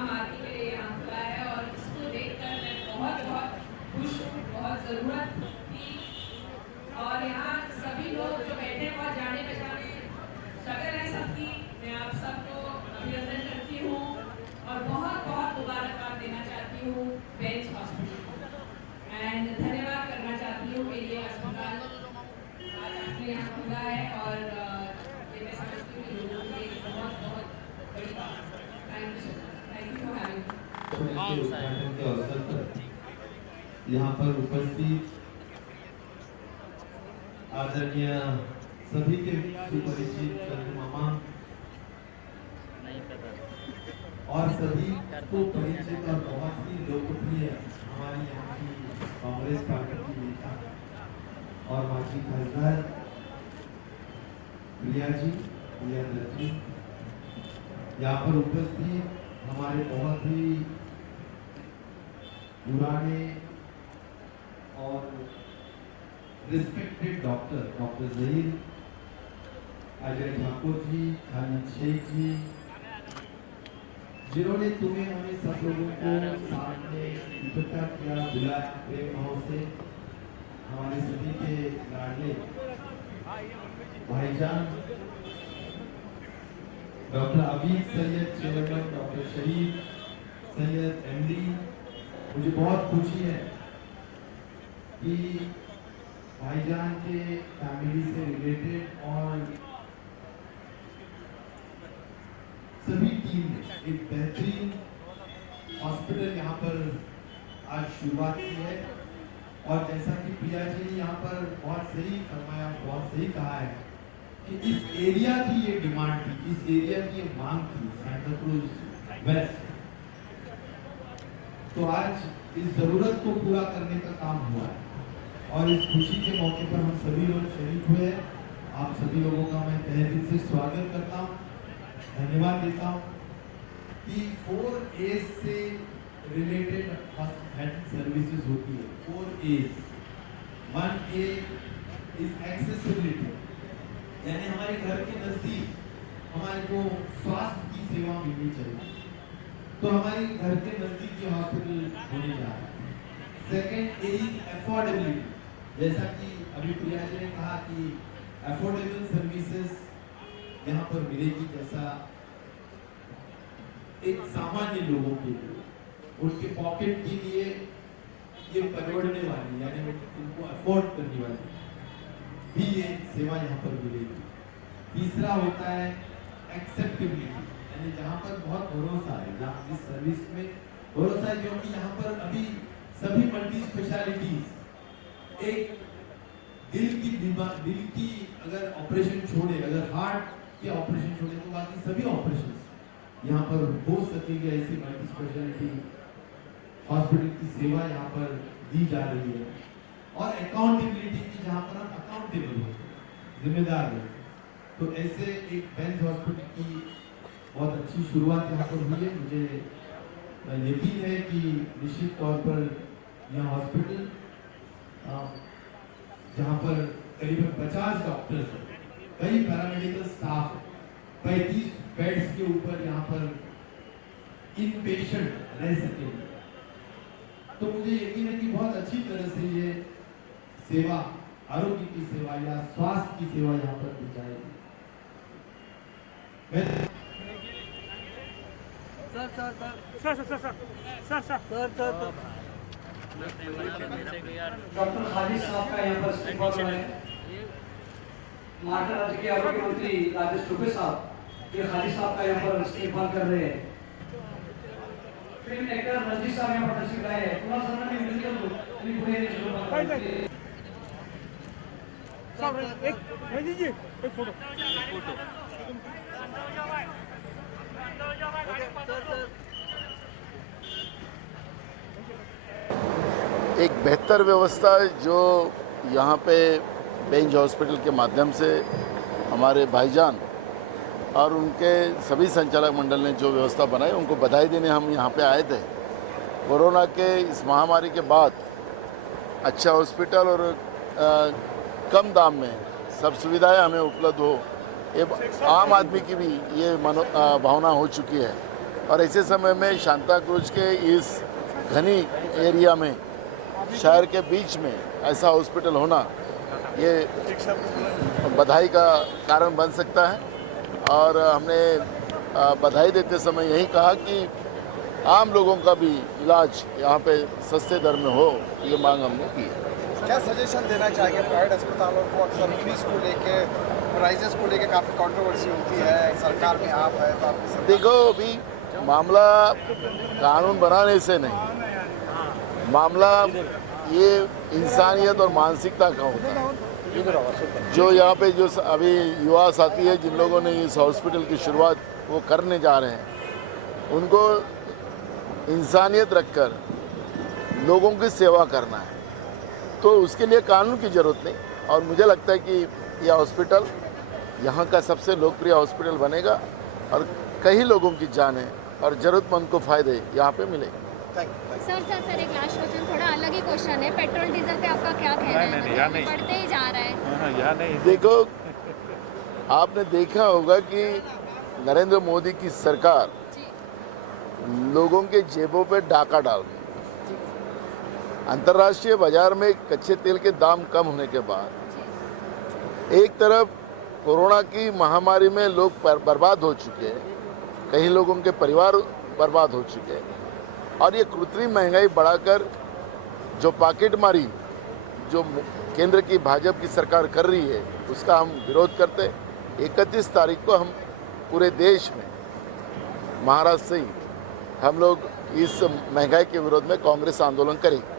आम आदमी के लिए यहाँ खुला है और इसको देखकर मैं बहुत बहुत खुश हूँ, बहुत ज़रूरत थी। और यहाँ सभी लोग जो बैठे हैं बहुत जाने पहचाने शक्ल है सबकी, मैं आप सबको अभिनंदन करती हूँ और बहुत बहुत मुबारकबाद देना चाहती हूँ बेंच हॉस्पिटल को एंड धन्यवाद करना चाहती हूँ कि ये अस्पताल आज आपने यहाँ खुला है और ये मैं समझती हूँ कि लोगों के लिए बहुत बहुत बड़ी बात है। Thank you so much, thank you for having me. उद्घाटन के अवसर पर यहाँ पर उपस्थित आदरणीय सभी के सुपरिचित चंदू मामा और सभी को परिचित और बहुत ही लोकप्रिय हमारी यहाँ की कांग्रेस पार्टी की नेता और माजी खासदार प्रिया दत्त जी, यहाँ पर उपस्थित हमारे बहुत ही पुराने और रिस्पेक्टेड डॉक्टर जहीर अजय ठाकुर जी, खालिद शेख जी, जिन्होंने तुम्हें हमें सब लोगों को सामने इकट्ठा किया, बुलाया प्रेम भाव से। हमारे सभी के लाडले भाईजान doctor Abid Syed chairman, doctor Sharif Syed MD, मुझे बहुत खुशी है कि भाईजान के फैमिली से रिलेटेड और सभी टीम ने एक बेहतरीन हॉस्पिटल यहाँ पर आज शुरुआत की है। और जैसा कि प्रिया जी ने यहाँ पर बहुत सही फरमाया, बहुत सही कहा है कि इस एरिया की ये डिमांड थी, इस एरिया की ये मांग थी, सांता क्रूज वेस्ट। तो आज इस जरूरत को पूरा करने का काम हुआ है और इस खुशी के मौके पर हम सभी लोग शरीक हुए हैं। आप सभी लोगों का मैं तहे दिल से स्वागत करता हूँ, धन्यवाद देता हूँ कि 4A से रिलेटेड हेल्थ सर्विसेज होती है। 4A, 1A इज एक्सेसिबिलिटी, यानी हमारे घर के नजदीक हमारे को स्वास्थ्य की सेवा मिलनी चाहिए, तो हमारे घर के नजदीक ये हॉस्पिटल होने जा रहा है। सेकेंड ए इज अफोर्डेबिलिटी, जैसा कि अभी प्रिया जी ने कहा कि अफोर्डेबल सर्विसेज यहाँ पर मिलेगी, जैसा एक सामान्य लोगों के लिए, उनके पॉकेट के लिए ये परवड़ने वाली, यानी उनको अफोर्ड करने वाली भी ये सेवा यहाँ पर मिलेगी। तीसरा होता है एक्सेप्टेबिलिटी, यानी जहाँ पर बहुत भरोसा है, जहाँ इस सर्विस में भरोसा है, क्योंकि यहाँ पर अभी सभी मल्टी स्पेशलिटीज, एक दिल की अगर ऑपरेशन छोड़े, अगर हार्ट के ऑपरेशन छोड़े तो बाकी सभी ऑपरेशन यहाँ पर हो सकेंगे। ऐसी मल्टी स्पेशलिटी हॉस्पिटल की सेवा यहाँ पर दी जा रही है। और अकाउंटेबिलिटी की, जहाँ पर हम अकाउंटेबल हो, जिम्मेदार है, तो ऐसे एक बेंच हॉस्पिटल की बहुत अच्छी शुरुआत यहाँ पर हुई है। मुझे यकीन है कि निश्चित तौर पर यह हॉस्पिटल, जहाँ पर करीबन 50 डॉक्टर्स, कई पैरामेडिकल स्टाफ, 35 बेड्स के ऊपर यहाँ पर इन पेशेंट रह सकेंगे, तो मुझे यकीन है कि बहुत अच्छी तरह से ये सेवा, आरोग्य की सेवा या स्वास्थ्य की सेवा यहाँ पर दी जाएगी। डॉक्टर खालिद साहब का यहाँ पर इस्तीफा है। महाराष्ट्र राज्य के आरोग्य मंत्री राजेश टोपे साहब, ये खालिद साहब का यहाँ पर इस्तीफा कर रहे हैं। फिल्म एक्टर रंजीत साहब यहाँ पर तशरीफ लाए हैं। पूरा समय में मिलकर एक फोटो। एक बेहतर व्यवस्था जो यहाँ पे बेंच हॉस्पिटल के माध्यम से हमारे भाईजान और उनके सभी संचालक मंडल ने जो व्यवस्था बनाई, उनको बधाई देने हम यहाँ पे आए थे। कोरोना के इस महामारी के बाद अच्छा हॉस्पिटल और कम दाम में सब सुविधाएं हमें उपलब्ध हो, ये आम आदमी की भी ये भावना हो चुकी है। और ऐसे समय में सांता क्रूज के इस घनी एरिया में, शहर के बीच में ऐसा हॉस्पिटल होना ये बधाई का कारण बन सकता है। और हमने बधाई देते समय यही कहा कि आम लोगों का भी इलाज यहाँ पे सस्ते दर में हो, ये मांग हमने की है। क्या सजेशन देना चाहेंगे प्राइवेट अस्पतालों को? अक्सर फीस को लेके, प्राइजेस को लेके काफ़ी कंट्रोवर्सी होती है, सरकार में आप है तो आपकी देखो, अभी मामला कानून बनाने से नहीं, मामला ये इंसानियत और मानसिकता का होता है। जो यहाँ पे जो अभी युवा साथी है जिन लोगों ने इस हॉस्पिटल की शुरुआत वो करने जा रहे हैं, उनको इंसानियत रखकर लोगों की सेवा करना है, तो उसके लिए कानून की ज़रूरत नहीं। और मुझे लगता है कि यह हॉस्पिटल यहाँ का सबसे लोकप्रिय हॉस्पिटल बनेगा और कई लोगों की जानें और ज़रूरतमंद को फ़ायदे यहाँ पे मिलेंगे। सर एक लास्ट क्वेश्चन, थोड़ा अलग ही क्वेश्चन है। पेट्रोल डीजल पे आपका क्या कहना है? मतलब बढ़ते ही जा रहा है। देखो, आपने देखा होगा कि नरेंद्र मोदी की सरकार लोगों के जेबों पे डाका डाल रही है। अंतर्राष्ट्रीय बाजार में कच्चे तेल के दाम कम होने के बाद एक तरफ कोरोना की महामारी में लोग बर्बाद हो चुके हैं, कई लोगों के परिवार बर्बाद हो चुके हैं, और ये कृत्रिम महंगाई बढ़ाकर जो पॉकेटमारी जो केंद्र की भाजपा की सरकार कर रही है उसका हम विरोध करते हैं। 31 तारीख को हम पूरे देश में, महाराष्ट्र से ही हम लोग इस महंगाई के विरोध में कांग्रेस आंदोलन करेंगे।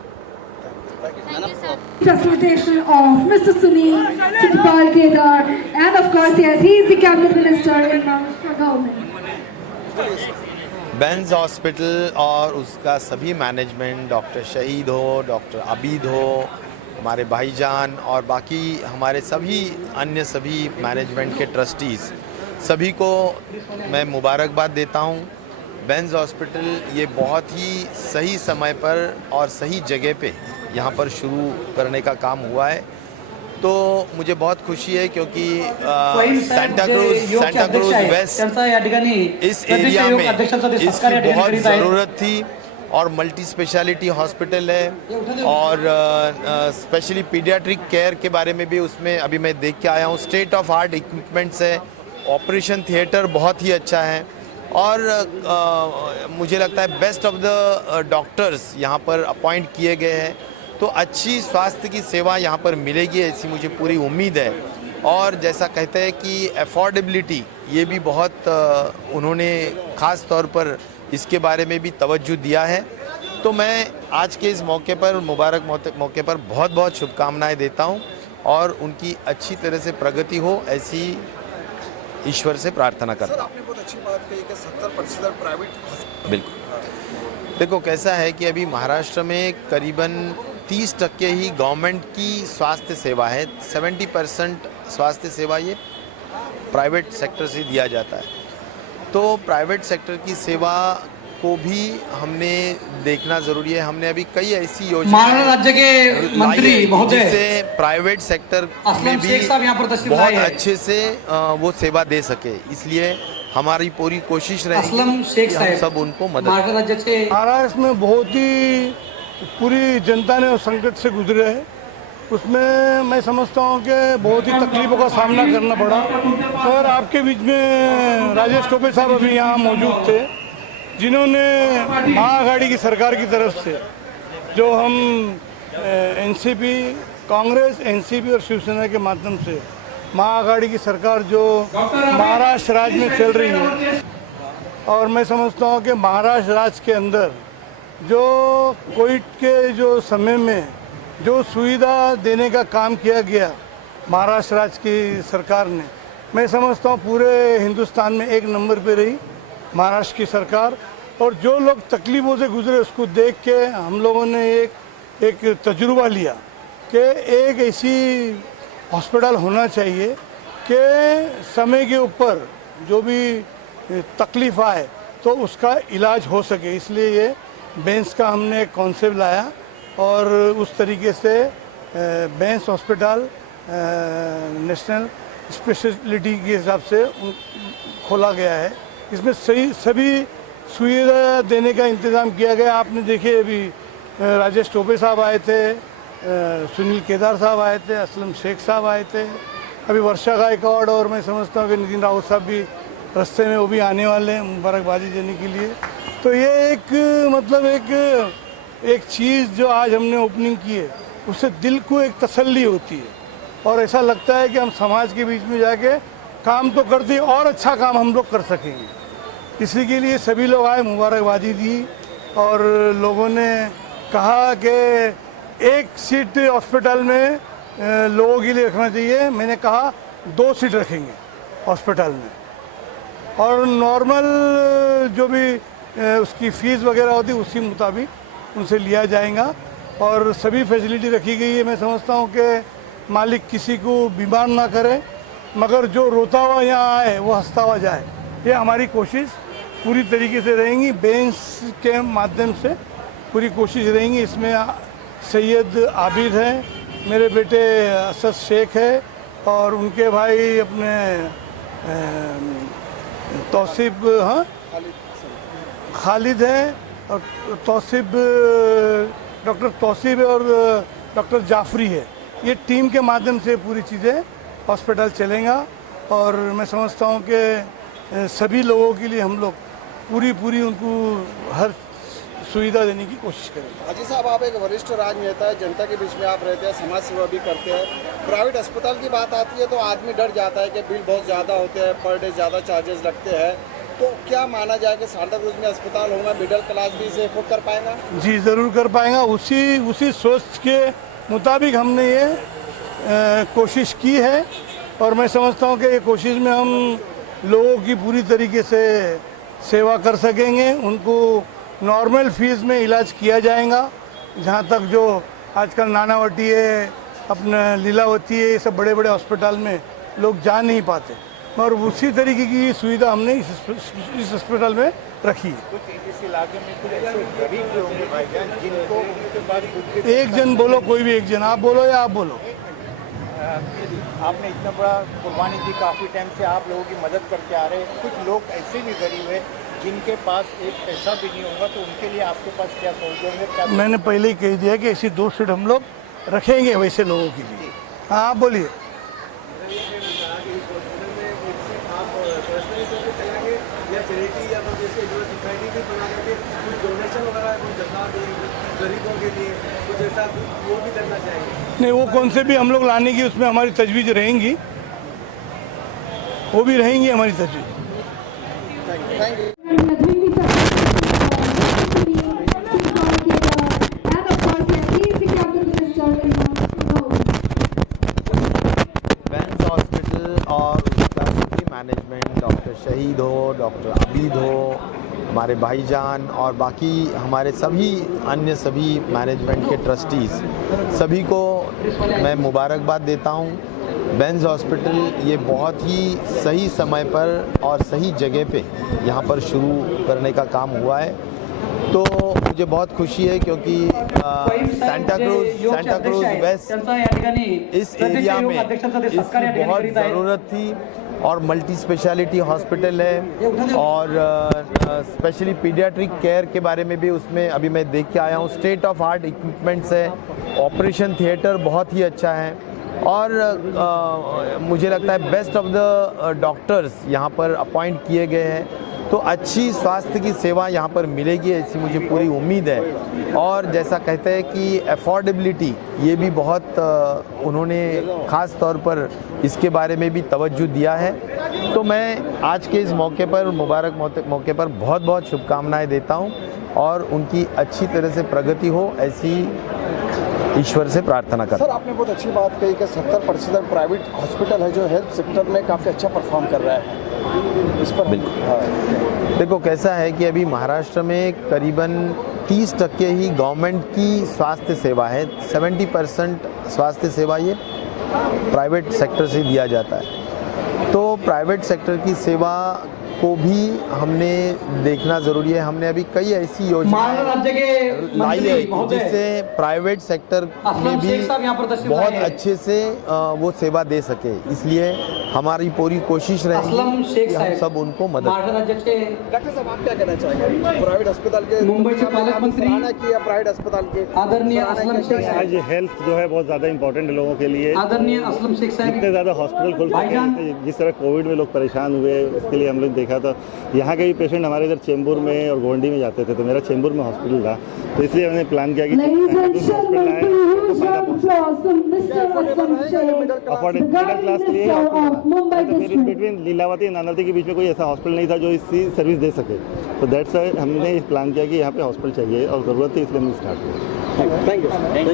Facilitation of Mr. Sunil Chitpal Kedar, and of course, yes, he is the cabinet minister in Maharashtra government. Benz hospital और उसका सभी मैनेजमेंट, डॉक्टर शहीद हो, डॉक्टर आबिद हो, हमारे भाईजान और बाकी हमारे सभी अन्य सभी मैनेजमेंट के ट्रस्टीज़, सभी को मैं मुबारकबाद देता हूँ। बेंज हॉस्पिटल ये बहुत ही सही समय पर और सही जगह पे यहाँ पर शुरू करने का काम हुआ है, तो मुझे बहुत खुशी है क्योंकि सांता क्रूज वेस्ट इस एरिया में इसकी बहुत ज़रूरत थी और मल्टी स्पेशलिटी हॉस्पिटल है और स्पेशली पीडियाट्रिक केयर के बारे में भी उसमें अभी मैं देख के आया हूँ। स्टेट ऑफ आर्ट इक्विपमेंट्स है, ऑपरेशन थिएटर बहुत ही अच्छा है और मुझे लगता है बेस्ट ऑफ द डॉक्टर्स यहाँ पर अपॉइंट किए गए हैं, तो अच्छी स्वास्थ्य की सेवा यहाँ पर मिलेगी ऐसी मुझे पूरी उम्मीद है। और जैसा कहते हैं कि अफोर्डेबिलिटी ये भी बहुत उन्होंने ख़ास तौर पर इसके बारे में भी तवज्जो दिया है, तो मैं आज के इस मौके पर, मुबारक मौके पर बहुत बहुत शुभकामनाएं देता हूँ और उनकी अच्छी तरह से प्रगति हो ऐसी ईश्वर से प्रार्थना करता हूँ। आपने बहुत अच्छी बात कही कि 70% प्राइवेट। बिल्कुल, देखो कैसा है कि अभी महाराष्ट्र में करीबन 30% ही गवर्नमेंट की स्वास्थ्य सेवा है, 70% स्वास्थ्य सेवा ये प्राइवेट सेक्टर से दिया जाता है। तो प्राइवेट सेक्टर की सेवा को भी हमने देखना ज़रूरी है। हमने अभी कई ऐसी महाराष्ट्र राज्य के मंत्री महोदय जिससे प्राइवेट सेक्टर में भी बहुत अच्छे से वो सेवा दे सके, इसलिए हमारी पूरी कोशिश रहेगी कि हम सब उनको मदद करें। महाराष्ट्र में बहुत ही पूरी जनता ने उस संकट से गुजरे है, उसमें मैं समझता हूँ कि बहुत ही तकलीफ़ों का सामना करना पड़ा। और आपके बीच में राजेश टोपे साहब अभी यहाँ मौजूद थे, जिन्होंने महाआघाड़ी की सरकार की तरफ से जो हम एनसीपी, कांग्रेस, एनसीपी और शिवसेना के माध्यम से महाआघाड़ी की सरकार जो महाराष्ट्र राज्य में चल रही है, और मैं समझता हूँ कि महाराष्ट्र राज्य के अंदर जो कोविड के जो समय में जो सुविधा देने का काम किया गया महाराष्ट्र राज्य की सरकार ने, मैं समझता हूँ पूरे हिंदुस्तान में एक नंबर पे रही महाराष्ट्र की सरकार। और जो लोग तकलीफ़ों से गुजरे उसको देख के हम लोगों ने एक तजुर्बा लिया कि एक ऐसी हॉस्पिटल होना चाहिए कि समय के ऊपर जो भी तकलीफ़ आए तो उसका इलाज हो सके, इसलिए ये बेंस का हमने एक कॉन्सेप्ट लाया और उस तरीके से बेंस हॉस्पिटल नेशनल स्पेशलिटी के हिसाब से खोला गया है। इसमें सभी सुविधा देने का इंतज़ाम किया गया। आपने देखे अभी राजेश टोपे साहब आए थे, सुनील केदार साहब आए थे, असलम शेख साहब आए थे, अभी वर्षा गायकवाड़ और मैं समझता हूँ कि नितिन रावत साहब भी रास्ते में वो भी आने वाले हैं मुबारकबादी देने के लिए। तो ये एक मतलब एक चीज़ जो आज हमने ओपनिंग की है उससे दिल को एक तसल्ली होती है और ऐसा लगता है कि हम समाज के बीच में जाके काम तो करते और अच्छा काम हम लोग कर सकेंगे। इसी के लिए सभी लोग आए, मुबारकबादी दी और लोगों ने कहा कि एक सीट हॉस्पिटल में लोगों के लिए रखना चाहिए। मैंने कहा 2 सीट रखेंगे हॉस्पिटल में और नॉर्मल जो भी उसकी फ़ीस वगैरह होती उसी मुताबिक उनसे लिया जाएगा और सभी फैसिलिटी रखी गई है। मैं समझता हूँ कि मालिक किसी को बीमार ना करे मगर जो रोता हुआ यहाँ आए वो हंसता हुआ जाए, ये हमारी कोशिश पूरी तरीके से रहेंगी। बेंच के माध्यम से पूरी कोशिश रहेंगी। इसमें सैयद आबिद हैं, मेरे बेटे असद शेख है और उनके भाई अपने तौसीब खालिद हैं और तौसीब डॉक्टर तौसीब है और डॉक्टर जाफरी है। ये टीम के माध्यम से पूरी चीज़ें हॉस्पिटल चलेगा और मैं समझता हूँ कि सभी लोगों के लिए हम लोग पूरी उनको हर सुविधा देने की कोशिश करेंगे। हाजी साहब, आप एक वरिष्ठ राजनेता है, जनता के बीच में आप रहते हैं, समाज सेवा भी करते हैं। प्राइवेट अस्पताल की बात आती है तो आदमी डर जाता है कि बिल बहुत ज़्यादा होते हैं, पर डे ज़्यादा चार्जेस लगते हैं। तो क्या माना जाए कि सांता क्रूज में अस्पताल होगा, मिडिल क्लास भी इसे अफोर्ड कर पाएगा? जी ज़रूर कर पाएगा। उसी सोच के मुताबिक हमने ये कोशिश की है और मैं समझता हूँ कि ये कोशिश में हम लोगों की पूरी तरीके से सेवा कर सकेंगे। उनको नॉर्मल फीस में इलाज किया जाएगा। जहाँ तक जो आजकल नानावटी है, अपना लीलावती है, ये सब बड़े बड़े हॉस्पिटल में लोग जा नहीं पाते और उसी तरीके की सुविधा हमने इस हॉस्पिटल में रखी है। कुछ इस इलाके में कुछ ऐसे गरीब लोग हैं भाईजान जिनको उनके पास एक जन बोलो, कोई भी एक जन, आप बोलो या आप बोलो। आपने इतना बड़ा कुर्बानी दी, काफ़ी टाइम से आप लोगों की मदद करते आ रहे हैं। कुछ लोग ऐसे भी गरीब हैं जिनके पास एक पैसा भी नहीं होगा, तो उनके लिए आपके पास क्या सोच होंगे? मैंने पहले ही कह दिया कि ऐसी 2 सीट हम लोग रखेंगे वैसे लोगों के लिए। हाँ आप बोलिए। नहीं, वो कौन से भी हम लोग लाने की उसमें हमारी तजवीज़ रहेंगी, वो भी रहेंगी हमारी तजवीज़। बेंज हॉस्पिटल और उसका सभी मैनेजमेंट, डॉक्टर शहीद हो, डॉक्टर आबिद हो, हमारे भाईजान और बाकी हमारे सभी मैनेजमेंट के ट्रस्टीज़, सभी को मैं मुबारकबाद देता हूँ। बेंज हॉस्पिटल ये बहुत ही सही समय पर और सही जगह पे यहाँ पर शुरू करने का काम हुआ है, तो मुझे बहुत खुशी है क्योंकि सांता क्रूज वेस्ट इस एरिया में इसकी बहुत ज़रूरत थी और मल्टी स्पेशलिटी हॉस्पिटल है और स्पेशली पीडियाट्रिक केयर के बारे में भी उसमें अभी मैं देख के आया हूँ। स्टेट ऑफ आर्ट इक्विपमेंट्स है, ऑपरेशन थिएटर बहुत ही अच्छा है और मुझे लगता है बेस्ट ऑफ द डॉक्टर्स यहाँ पर अपॉइंट किए गए हैं, तो अच्छी स्वास्थ्य की सेवा यहाँ पर मिलेगी ऐसी मुझे पूरी उम्मीद है। और जैसा कहते हैं कि अफोर्डेबिलिटी ये भी बहुत उन्होंने ख़ास तौर पर इसके बारे में भी तवज्जो दिया है, तो मैं आज के इस मौके पर मुबारक मौके पर बहुत बहुत शुभकामनाएं देता हूँ और उनकी अच्छी तरह से प्रगति हो ऐसी ईश्वर से प्रार्थना करता हूँ। सर, आपने बहुत अच्छी बात कही कि 70% प्राइवेट हॉस्पिटल है जो हेल्थ सेक्टर में काफ़ी अच्छा परफॉर्म कर रहा है, इस पर बिल्कुल। हाँ। देखो कैसा है कि अभी महाराष्ट्र में करीबन 30% ही गवर्नमेंट की स्वास्थ्य सेवा है, 70% स्वास्थ्य सेवा ये प्राइवेट सेक्टर से दिया जाता है। तो प्राइवेट सेक्टर की सेवा को भी हमने देखना ज़रूरी है। हमने अभी कई ऐसी महाराष्ट्र योजनाएं राज्य के लाई है मंत्री जिससे प्राइवेट सेक्टर में असलम भी शेख साहब यहाँ पर तशरीफ बहुत लाए हैं। अच्छे से वो सेवा दे सके, इसलिए हमारी पूरी कोशिश असलम रहेगी शेख कि हम साहब सब उनको मदद महाराष्ट्र राज्य के डॉक्टर साहब आप क्या कहना चाहेंगे प्राइवेट अस्पताल के मुंबई से पालक मंत्री सराहना की है प्राइवेट अस्पताल के आदरणीय असलम शेख आज साहब, हेल्थ जो है बहुत ज़्यादा इंपॉर्टेंट है लोगों के लिए। आदरणीय असलम शेख इतने साहब, ज़्यादा हॉस्पिटल खुल भाईजान। सके, जिस तरह कोविड में लोग परेशान हुए उसके लिए हम लोग देखा था। यहाँ के भी पेशेंट हमारे इधर चेंबूर में और गोंडी में जाते थे, तो मेरा चेंबूर में हॉस्पिटल था, तो इसलिए हमने प्लान किया कि Ladies and हॉस्पिटल gentlemen, आए please तो round of applause for Mr. Aslam Sheikh, afford the middle Prime class के लिए Minister of Mumbai district. Between Lilavati और नानावती के बीच में कोई ऐसा हॉस्पिटल नहीं था जो इसकी सर्विस दे सके, तो दैट्स हमने प्लान किया कि यहाँ पे हॉस्पिटल चाहिए और ज़रूरत थी, इसलिए हमने स्टार्ट किया। Thank you.